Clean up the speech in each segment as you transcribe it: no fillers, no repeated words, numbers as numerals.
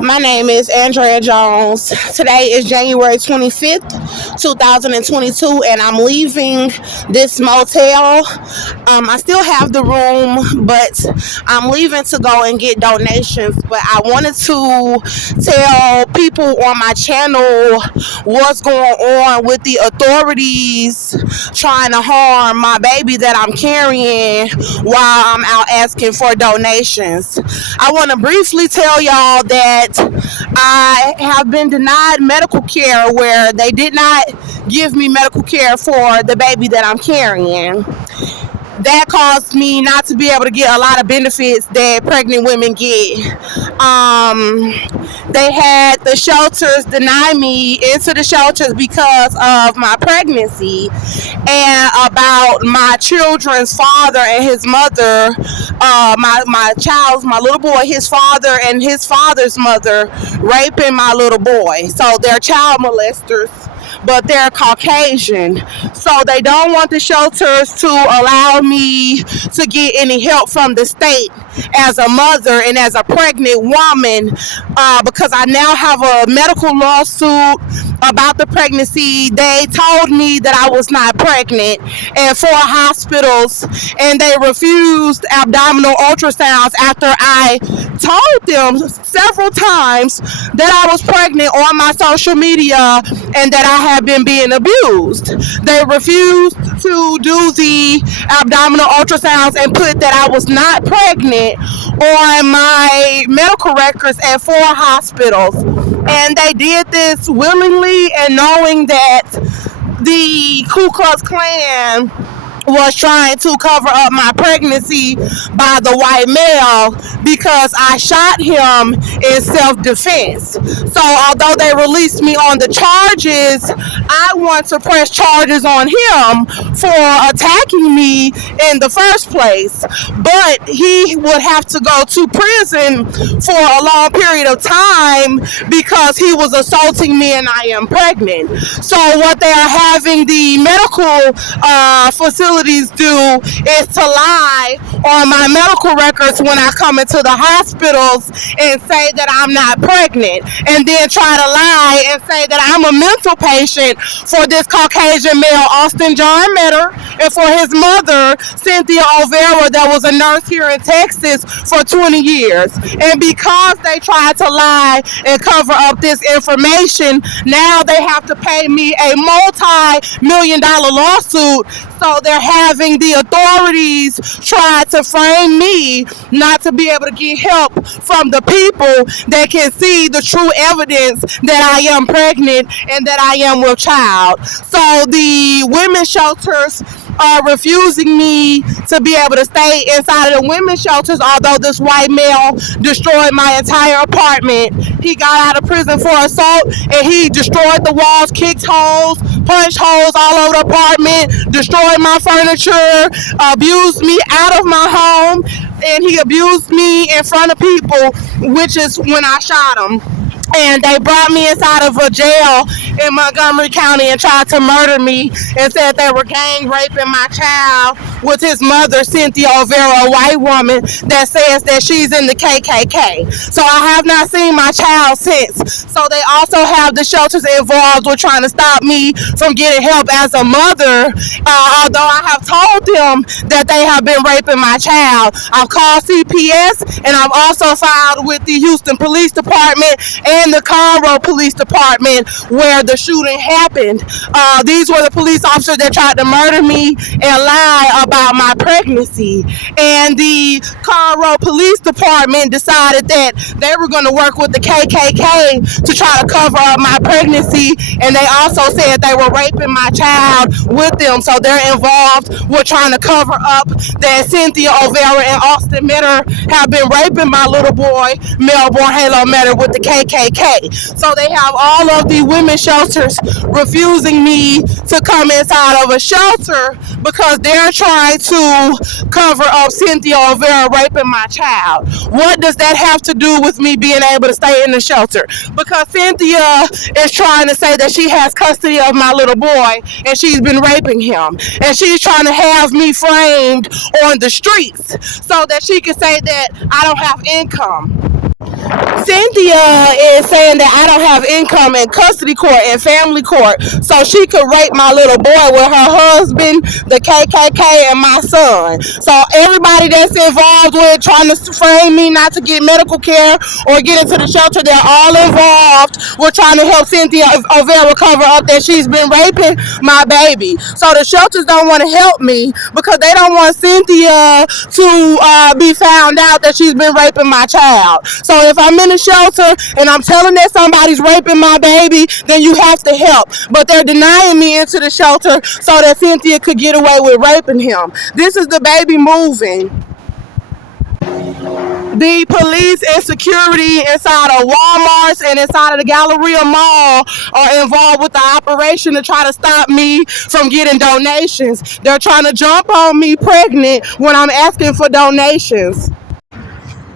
My name is Andrea Jones. Today is January 25th, 2022, and I'm leaving this motel. I still have the room, but I'm leaving to go and get donations. But I wanted to tell people on my channel what's going on with the authorities trying to harm my baby that I'm carrying while I'm out asking for donations. I want to briefly tell y'all that I have been denied medical care where they did not give me medical care for the baby that I'm carrying. That caused me not to be able to get a lot of benefits that pregnant women get. They had the shelters deny me into the shelters because of my pregnancy and about my children's father and his mother, my little boy, his father and his father's mother raping my little boy. So they're child molesters, but they're Caucasian. So they don't want the shelters to allow me to get any help from the state as a mother and as a pregnant woman because I now have a medical lawsuit about the pregnancy. They told me that I was not pregnant in 4 hospitals, and they refused abdominal ultrasounds after I told them several times that I was pregnant on my social media and that I had been being abused. They refused to do the abdominal ultrasounds and put that I was not pregnant on my medical records at 4 hospitals. And they did this willingly and knowing that the Ku Klux Klan was trying to cover up my pregnancy by the white male because I shot him in self-defense. So although they released me on the charges, I want to press charges on him for attacking me in the first place. But he would have to go to prison for a long period of time because he was assaulting me and I am pregnant. So what they are having the medical facilities do is to lie on my medical records when I come into the hospitals and say that I'm not pregnant, and then try to lie and say that I'm a mental patient for this Caucasian male, Austin John Metter, and for his mother, Cynthia Olvera, that was a nurse here in Texas for 20 years. And because they tried to lie and cover up this information, now they have to pay me a multi-million-dollar lawsuit. So they're having the authorities try to frame me not to be able to get help from the people that can see the true evidence that I am pregnant and that I am with child. So the women's shelters are refusing me to be able to stay inside of the women's shelters, although this white male destroyed my entire apartment. He got out of prison for assault and he destroyed the walls, kicked holes, punched holes all over the apartment, destroyed my furniture, abused me out of my home, and he abused me in front of people, which is when I shot him. And they brought me inside of a jail in Montgomery County and tried to murder me and said they were gang raping my child with his mother, Cynthia Olvera, a white woman that says that she's in the KKK. So I have not seen my child since. So they also have the shelters involved with trying to stop me from getting help as a mother, although I have told them that they have been raping my child. I've called CPS and I've also filed with the Houston Police Department and the Conroe Police Department where the shooting happened. These were the police officers that tried to murder me and lie about my pregnancy. And the Conroe Police Department decided that they were going to work with the KKK to try to cover up my pregnancy. And they also said they were raping my child with them. So they're involved with trying to cover up that Cynthia Olvera and Austin Metter have been raping my little boy, Melbourne Halo Metter, with the KKK. So they have all of the women's shelters refusing me to come inside of a shelter because they're trying to cover up Cynthia Olvera raping my child. What does that have to do with me being able to stay in the shelter? Because Cynthia is trying to say that she has custody of my little boy and she's been raping him. And she's trying to have me framed on the streets so that she can say that I don't have income. Cynthia is saying that I don't have income in custody court and family court, so she could rape my little boy with her husband, the KKK, and my son. So everybody that's involved with trying to frame me not to get medical care or get into the shelter, they're all involved. We're trying to help Cynthia Overa cover up that she's been raping my baby. So the shelters don't want to help me because they don't want Cynthia to be found out that she's been raping my child. So if I'm in a shelter and I'm telling that somebody's raping my baby, then you have to help. But they're denying me into the shelter so that Cynthia could get away with raping him. This is the baby moving. The police and security inside of Walmart's and inside of the Galleria Mall are involved with the operation to try to stop me from getting donations. They're trying to jump on me pregnant when I'm asking for donations.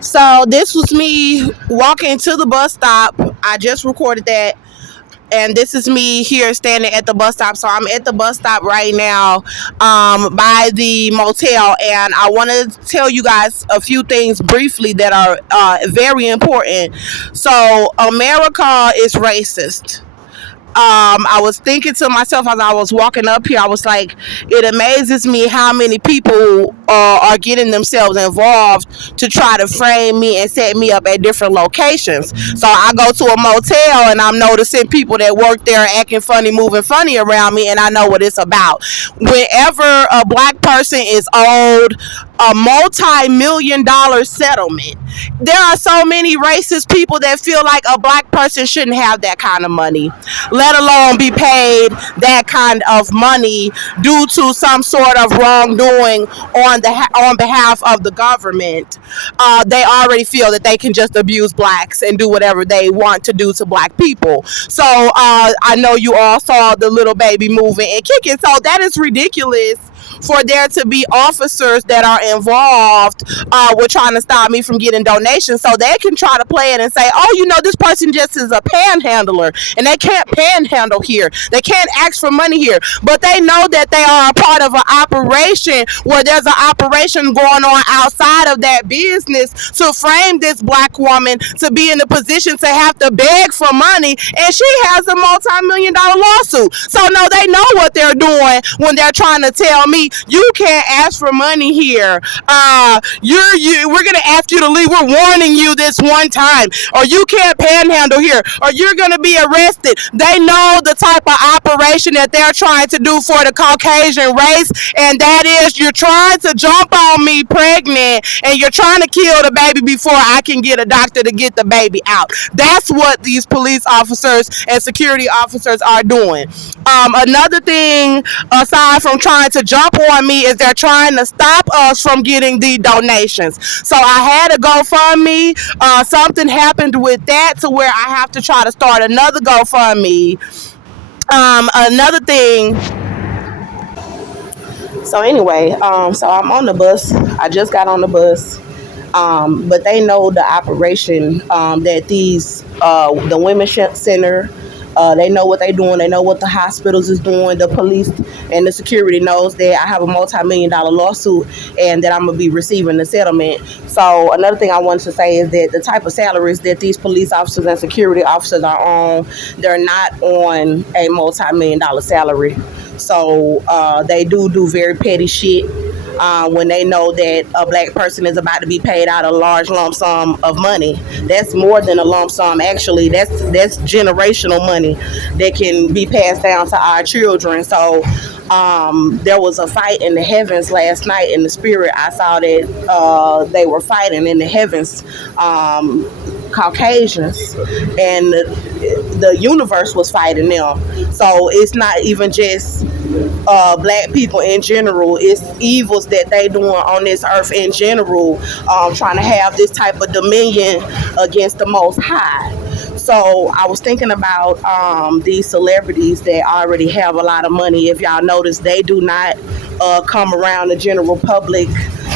So this was me walking to the bus stop. I just recorded that. And this is me here standing at the bus stop. So I'm at the bus stop right now by the motel. And I want to tell you guys a few things briefly that are very important. So America is racist. I was thinking to myself as I was walking up here, I was like, it amazes me how many people are getting themselves involved to try to frame me and set me up at different locations. So I go to a motel and I'm noticing people that work there acting funny, moving funny around me, and I know what it's about. Whenever a black person is owed a multi-million-dollar settlement, there are so many racist people that feel like a black person shouldn't have that kind of money, let alone be paid that kind of money due to some sort of wrongdoing on behalf of the government. They already feel that they can just abuse blacks and do whatever they want to do to black people. So I know you all saw the little baby moving and kicking. So that is ridiculous for there to be officers that are involved with trying to stop me from getting donations, so they can try to play it and say, oh, you know, this person just is a panhandler and they can't panhandle here, they can't ask for money here. But they know that they are a part of an operation where there's an operation going on outside of that business to frame this black woman to be in a position to have to beg for money, and she has a multi-million-dollar lawsuit. So no, they know what they're doing when they're trying to tell me you can't ask for money here. We're gonna ask you to leave. We're warning you this one time, or you can't panhandle here, or you're gonna be arrested. They know the type of operation that they're trying to do for the Caucasian race, and that is you're trying to jump on me pregnant, and you're trying to kill the baby before I can get a doctor to get the baby out. That's what these police officers and security officers are doing. Another thing, aside from trying to jump on me, is they're trying to stop us from getting the donations. So I had a GoFundMe. Something happened with that to where I have to try to start another GoFundMe. Another thing. So anyway, so I'm on the bus. I just got on the bus. But they know the operation that these the Women's Center. They know what they're doing. They know what the hospitals is doing. The police and the security knows that I have a multi-million-dollar lawsuit and that I'm going to be receiving the settlement. So another thing I wanted to say is that the type of salaries that these police officers and security officers are on, they're not on a multi-million-dollar salary. So they do very petty shit. When they know that a black person is about to be paid out a large lump sum of money. That's more than a lump sum. Actually, that's generational money that can be passed down to our children. So there was a fight in the heavens last night in the spirit. I saw that they were fighting in the heavens, Caucasians, and the universe was fighting them. So it's not even just black people in general, it's evils that they doing on this earth in general, trying to have this type of dominion against the Most High. So I was thinking about these celebrities that already have a lot of money. If y'all notice, they do not come around the general public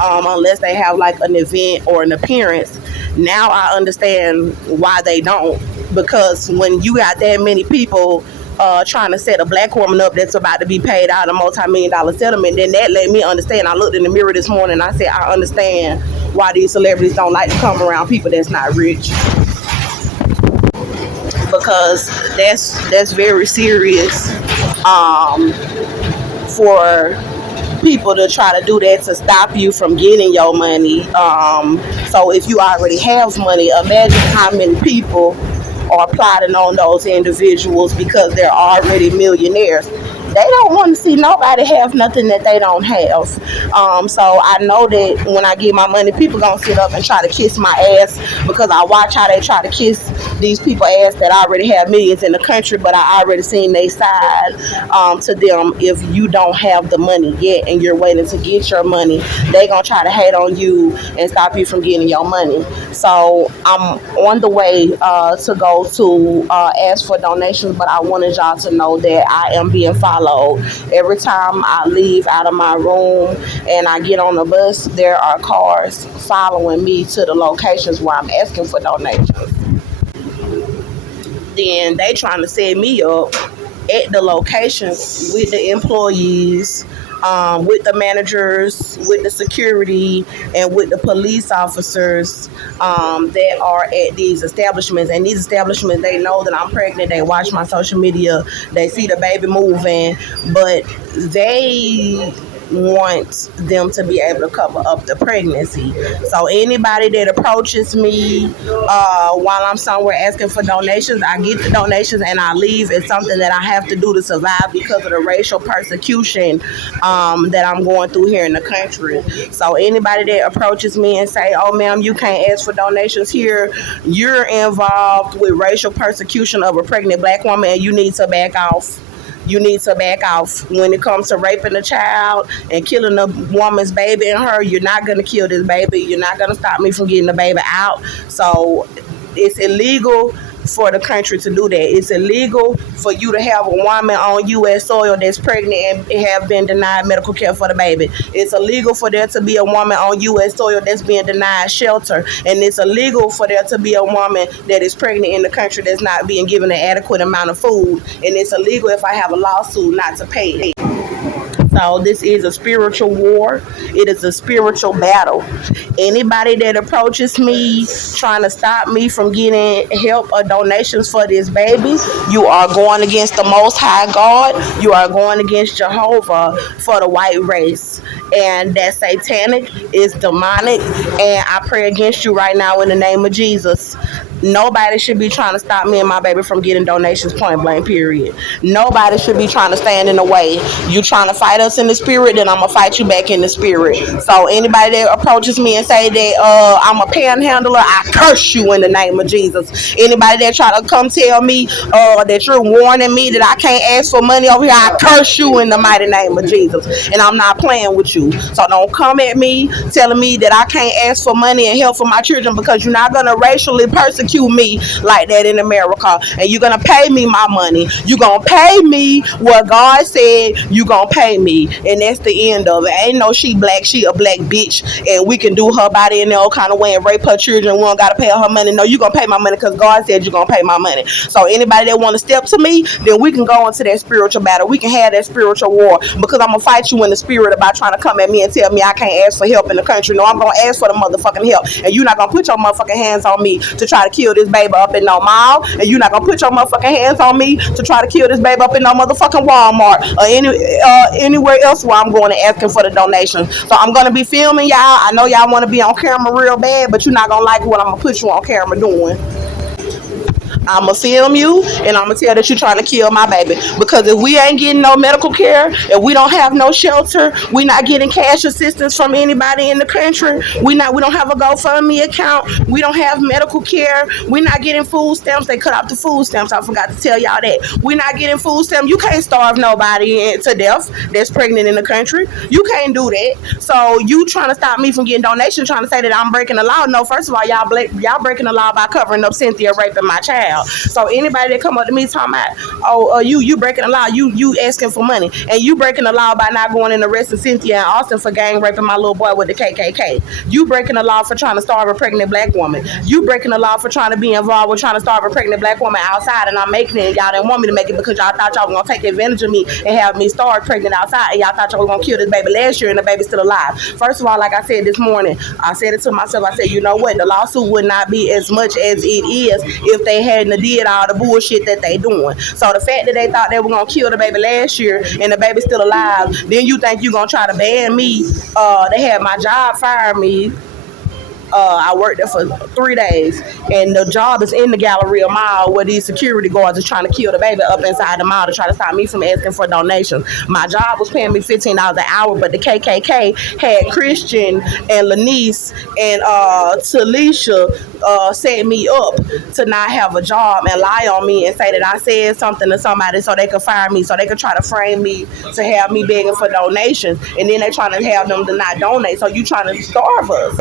unless they have like an event or an appearance. Now I understand why they don't, because when you got that many people trying to set a black woman up that's about to be paid out a multi-million-dollar settlement, then that let me understand. I looked in the mirror this morning and I said, I understand why these celebrities don't like to come around people that's not rich, because that's very serious, for people to try to do that to stop you from getting your money. So if you already have money, imagine how many people are plotting on those individuals because they're already millionaires. They don't want to see nobody have nothing that they don't have. So I know that when I get my money, people gonna sit up and try to kiss my ass, because I watch how they try to kiss these people ass that already have millions in the country, but I already seen they side to them. If you don't have the money yet and you're waiting to get your money, they gonna try to hate on you and stop you from getting your money. So I'm on the way to go to ask for donations, but I wanted y'all to know that I am being followed. Every time I leave out of my room and I get on the bus, there are cars following me to the locations where I'm asking for donations. Then they trying to set me up at the locations with the employees, with the managers, with the security, and with the police officers that are at these establishments. And these establishments, they know that I'm pregnant. They watch my social media. They see the baby moving, but they want them to be able to cover up the pregnancy. So anybody that approaches me while I'm somewhere asking for donations, I get the donations and I leave. It's something that I have to do to survive because of the racial persecution that I'm going through here in the country. So anybody that approaches me and say, oh ma'am, you can't ask for donations here, you're involved with racial persecution of a pregnant black woman and you need to back off. You need to back off. When it comes to raping a child and killing a woman's baby and her, you're not going to kill this baby. You're not going to stop me from getting the baby out. So it's illegal for the country to do that. It's illegal for you to have a woman on U.S. soil that's pregnant and have been denied medical care for the baby. It's illegal for there to be a woman on U.S. soil that's being denied shelter. And it's illegal for there to be a woman that is pregnant in the country that's not being given an adequate amount of food. And it's illegal if I have a lawsuit not to pay. So this is a spiritual war. It is a spiritual battle. Anybody that approaches me trying to stop me from getting help or donations for this baby, you are going against the Most High God. You are going against Jehovah for the white race. And that's satanic, it's demonic, and I pray against you right now in the name of Jesus. Nobody should be trying to stop me and my baby from getting donations, point blank, period. Nobody should be trying to stand in the way. You trying to fight us in the spirit, then I'm going to fight you back in the spirit. So anybody that approaches me and say that I'm a panhandler, I curse you in the name of Jesus. Anybody that try to come tell me that you're warning me that I can't ask for money over here, I curse you in the mighty name of Jesus. And I'm not playing with you. So don't come at me telling me that I can't ask for money and help for my children, because you're not going to racially persecute me like that in America. And you're going to pay me my money. You're going to pay me what God said you're going to pay me. And that's the end of it. Ain't no she black, she a black bitch, and we can do her body in all kind of way and rape her children. We don't got to pay her money. No, you're going to pay my money because God said you're going to pay my money. So anybody that want to step to me, then we can go into that spiritual battle. We can have that spiritual war, because I'm going to fight you in the spirit about trying to come at me and tell me I can't ask for help in the country. No, I'm going to ask for the motherfucking help. And you're not going to put your motherfucking hands on me to try to kill this baby up in no mall. And you're not going to put your motherfucking hands on me to try to kill this baby up in no motherfucking Walmart or anywhere else where I'm going and asking for the donation. So I'm going to be filming y'all. I know y'all want to be on camera real bad, but you're not going to like what I'm going to put you on camera doing. I'm going to film you, and I'm going to tell that you're trying to kill my baby. Because if we ain't getting no medical care, if we don't have no shelter, we not getting cash assistance from anybody in the country, we don't have a GoFundMe account, we don't have medical care, we not getting food stamps. They cut out the food stamps. I forgot to tell y'all that. We not getting food stamps. You can't starve nobody to death that's pregnant in the country. You can't do that. So you trying to stop me from getting donations, trying to say that I'm breaking the law. No, first of all, y'all breaking the law by covering up Cynthia raping my child. about. So anybody that come up to me talking about, you breaking the law, you asking for money, and you breaking the law by not going and arresting Cynthia and Austin for gang raping my little boy with the KKK. You breaking the law for trying to starve a pregnant black woman. You breaking the law for trying to be involved with trying to starve a pregnant black woman outside, and I'm making it, and y'all didn't want me to make it because y'all thought y'all was gonna take advantage of me and have me starve pregnant outside, and y'all thought y'all was gonna kill this baby last year, and the baby's still alive. First of all, like I said this morning, I said it to myself. I said, you know what? The lawsuit would not be as much as it is if they hadn't did all the bullshit that they doing. So the fact that they thought they were gonna kill the baby last year and the baby's still alive, then you think you gonna try to ban me? They had my job fire me. I worked there for 3 days, and the job is in the Galleria Mall where these security guards are trying to kill the baby up inside the mall to try to stop me from asking for donations. My job was paying me $15 an hour, but the KKK had Christian and Lanice and Talisha set me up to not have a job and lie on me and say that I said something to somebody so they could fire me, so they could try to frame me to have me begging for donations, and then they trying to have them to not donate. So you trying to starve us.